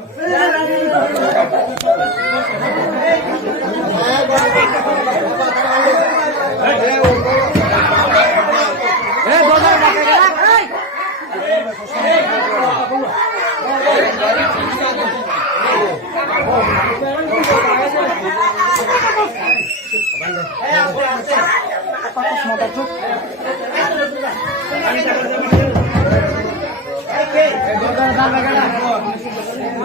এই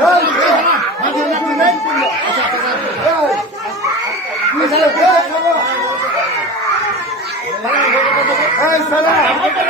এই, এই,